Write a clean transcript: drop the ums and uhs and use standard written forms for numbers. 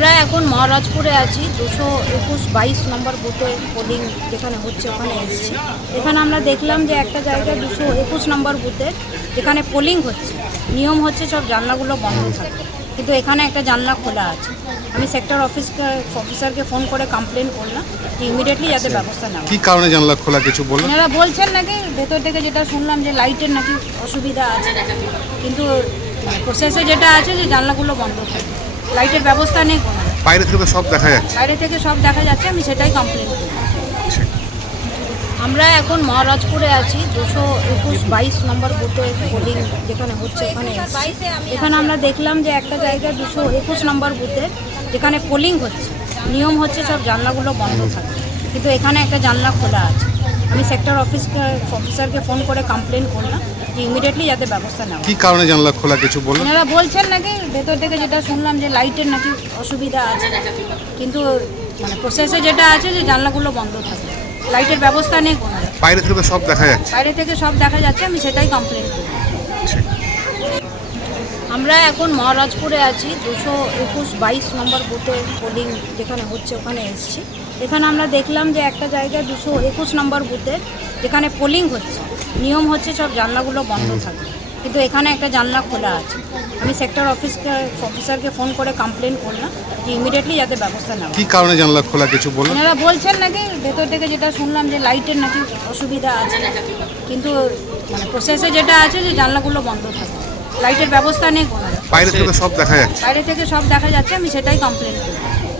আমরা এখন মহারাজপুরে আছি 221-22 নম্বর বুথে পোলিং যেখানে হচ্ছে ওখানে এসেছি। এখানে আমরা দেখলাম যে একটা জায়গায় 221 নম্বর বুথে যেখানে পোলিং হচ্ছে নিয়ম হচ্ছে সব জানলাগুলো বন্ধ থাকে, কিন্তু এখানে একটা জানলা খোলা আছে। আমি সেক্টর অফিসারকে ফোন করে কমপ্লেন করলাম যে ইমিডিয়েটলি যাতে ব্যবস্থা নেওয়া। কি কারণে জানলা খোলা কিছু বলুন? এনারা বলছেন নাকি ভেতর থেকে যেটা শুনলাম যে লাইটের নাকি অসুবিধা আছে, কিন্তু প্রসেসে যেটা আছে যে জানলাগুলো বন্ধ থাকে, লাইটের ব্যবস্থা নেই কোনো। বাইরে থেকে তো সব দেখা যাচ্ছে। বাইরে থেকে সব দেখা যাচ্ছে, আমি সেটাই কমপ্লেন করি। আমরা এখন মহারাজপুরে আছি 221-22 নম্বর বুথে পোলিং যেখানে হচ্ছে ওখানে এসেছি। এখানে আমরা দেখলাম যে একটা জায়গায় 221 নম্বর বুথে যেখানে পোলিং হচ্ছে নিয়ম হচ্ছে সব জানলাগুলো বন্ধ থাকে, কিন্তু এখানে একটা জানলা খোলা আছে। আমি সেক্টর অফিসারকে ফোন করে কমপ্লেন করলাম যে ইমিডিয়েটলি যাতে ব্যবস্থা নেওয়া। কি কারণে জানলা খোলা কিছু বলুন? এনারা বলছেন নাকি ভেতর থেকে যেটা শুনলাম যে লাইটের নাকি অসুবিধা আছে, কিন্তু প্রসেসে যেটা আছে যে জানলাগুলো বন্ধ থাকে, লাইটের ব্যবস্থা নেই কোনো। বাইরে থেকে তো সব দেখা যাচ্ছে। বাইরে থেকে সব দেখা যাচ্ছে, আমি সেটাই কমপ্লেন করি। আমরা এখন মহারাজপুরে আছি 221-22 নম্বর বুথে পোলিং যেখানে হচ্ছে ওখানে এসেছি। এখানে আমরা দেখলাম যে একটা জায়গায় 221 নম্বর বুথে যেখানে পোলিং হচ্ছে নিয়ম হচ্ছে সব জানলাগুলো বন্ধ থাকে, কিন্তু এখানে একটা জানলা খোলা আছে। আমি সেক্টর অফিসারকে ফোন করে কমপ্লেন করলাম যে ইমিডিয়েটলি যাতে ব্যবস্থা নেওয়া। কি কারণে জানলা খোলা কিছু বলুন? এনারা বলছেন নাকি ভেতর থেকে যেটা শুনলাম যে লাইটের নাকি অসুবিধা আছে, কিন্তু প্রসেসে যেটা আছে যে জানলাগুলো বন্ধ থাকে, লাইটের ব্যবস্থা নেই কোনো। বাইরে থেকে তো সব দেখা যাচ্ছে। বাইরে থেকে সব দেখা যাচ্ছে, আমি সেটাই কমপ্লেন করি।